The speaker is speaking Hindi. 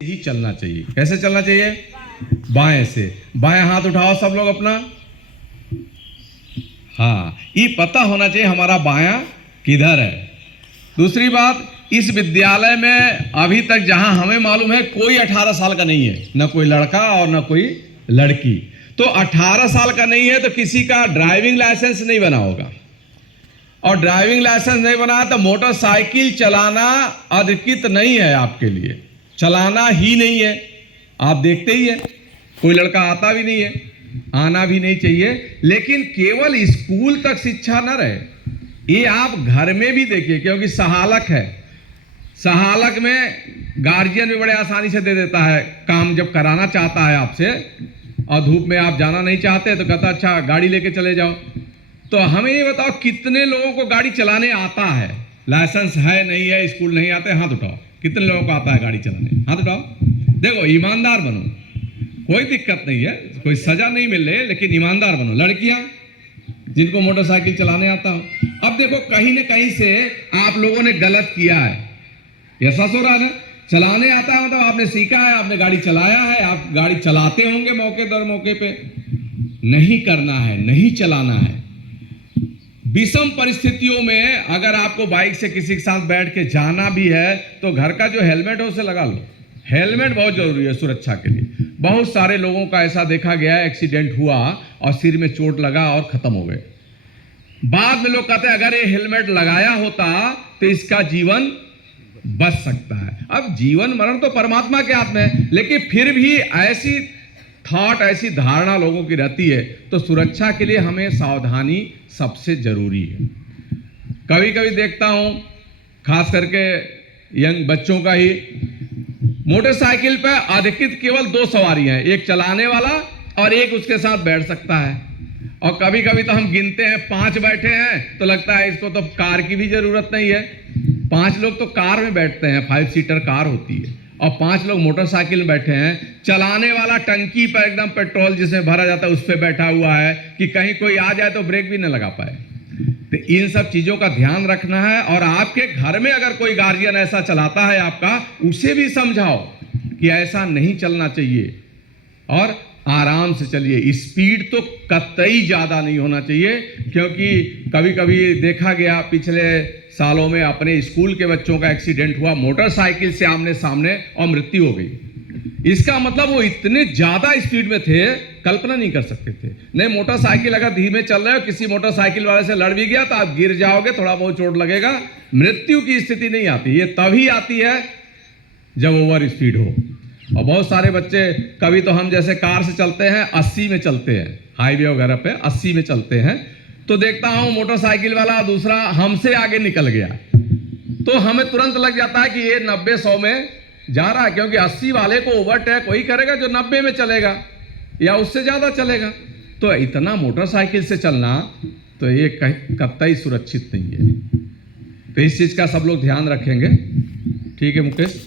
ही चलना चाहिए। कैसे चलना चाहिए? बाएं से। बाएं हाथ उठाओ सब लोग अपना। हाँ, ये पता होना चाहिए हमारा बायां किधर है। दूसरी बात, इस विद्यालय में अभी तक जहां हमें मालूम है कोई 18 साल का नहीं है, ना कोई लड़का और ना कोई लड़की। तो 18 साल का नहीं है तो किसी का ड्राइविंग लाइसेंस नहीं बना होगा, और ड्राइविंग लाइसेंस नहीं बना तो मोटरसाइकिल चलाना अधिकृत नहीं है आपके लिए, चलाना ही नहीं है। आप देखते ही है कोई लड़का आता भी नहीं है, आना भी नहीं चाहिए। लेकिन केवल स्कूल तक शिक्षा न रहे, ये आप घर में भी देखिए, क्योंकि सहालक है। सहालक में गार्जियन भी बड़े आसानी से दे देता है काम, जब कराना चाहता है आपसे और धूप में आप जाना नहीं चाहते तो कहता अच्छा गाड़ी लेके चले जाओ। तो हमें ये बताओ कितने लोगों को गाड़ी चलाने आता है? लाइसेंस है नहीं है, स्कूल नहीं आते, हाथ उठाओ। कितने लोगों को आता है गाड़ी चलाने? हाथ उठाओ। देखो, ईमानदार बनो, कोई दिक्कत नहीं है, कोई सजा नहीं मिल रही, लेकिन ईमानदार बनो। लड़कियां जिनको मोटरसाइकिल चलाने आता हो, अब देखो कहीं ना कहीं से आप लोगों ने गलत किया है। ऐसा हो रहा है ना, चलाने आता है मतलब आपने सीखा है, आपने गाड़ी चलाया है, आप गाड़ी चलाते होंगे मौके दर मौके पे। नहीं करना है, नहीं चलाना है। विषम परिस्थितियों में अगर आपको बाइक से किसी के साथ बैठ के जाना भी है तो घर का जो हेलमेट है उसे लगा लो। हेलमेट बहुत जरूरी है सुरक्षा के लिए। बहुत सारे लोगों का ऐसा देखा गया है, एक्सीडेंट हुआ और सिर में चोट लगा और खत्म हो गए। बाद में लोग कहते हैं अगर ये हेलमेट लगाया होता तो इसका जीवन बच सकता है। अब जीवन मरण तो परमात्मा के हाथ में है, लेकिन फिर भी ऐसी थॉट, ऐसी धारणा लोगों की रहती है। तो सुरक्षा के लिए हमें सावधानी सबसे जरूरी है। कभी कभी देखता हूं, खास करके यंग बच्चों का ही, मोटरसाइकिल पर अधिकृत केवल 2 सवारी हैं, एक चलाने वाला और एक उसके साथ बैठ सकता है। और कभी कभी तो हम गिनते हैं 5 बैठे हैं तो लगता है इसको तो कार की भी जरूरत नहीं है। 5 लोग तो कार में बैठते हैं, 5 सीटर कार होती है, और 5 लोग मोटरसाइकिल में बैठे हैं। चलाने वाला टंकी पर एकदम पेट्रोल जिसमें भरा जाता है उस पर बैठा हुआ है कि कहीं कोई आ जाए तो ब्रेक भी न लगा पाए। तो इन सब चीजों का ध्यान रखना है। और आपके घर में अगर कोई गार्जियन ऐसा चलाता है आपका, उसे भी समझाओ कि ऐसा नहीं चलना चाहिए और आराम से चलिए। स्पीड तो कतई ज्यादा नहीं होना चाहिए, क्योंकि कभी कभी देखा गया पिछले सालों में अपने स्कूल के बच्चों का एक्सीडेंट हुआ, मोटरसाइकिल से आमने सामने और मृत्यु हो गई। इसका मतलब वो इतने ज्यादा स्पीड में थे, कल्पना नहीं कर सकते थे। नहीं, मोटरसाइकिल अगर धीमे चल रहे हो, किसी मोटरसाइकिल वाले से लड़ भी गया तो आप गिर जाओगे, थोड़ा बहुत चोट लगेगा, मृत्यु की स्थिति नहीं आती। ये तभी आती है जब ओवर स्पीड हो। और बहुत सारे बच्चे, कभी तो हम जैसे कार से चलते हैं 80 में चलते हैं, हाईवे वगैरह पे 80 में चलते हैं, तो देखता हूं मोटरसाइकिल वाला दूसरा हमसे आगे निकल गया तो हमें तुरंत लग जाता है कि ये 90-100 में जा रहा है, क्योंकि 80 वाले को ओवरटेक वही करेगा जो 90 में चलेगा या उससे ज्यादा चलेगा। तो इतना मोटरसाइकिल से चलना तो ये कतई सुरक्षित नहीं है। तो इस चीज का सब लोग ध्यान रखेंगे। ठीक है मुकेश?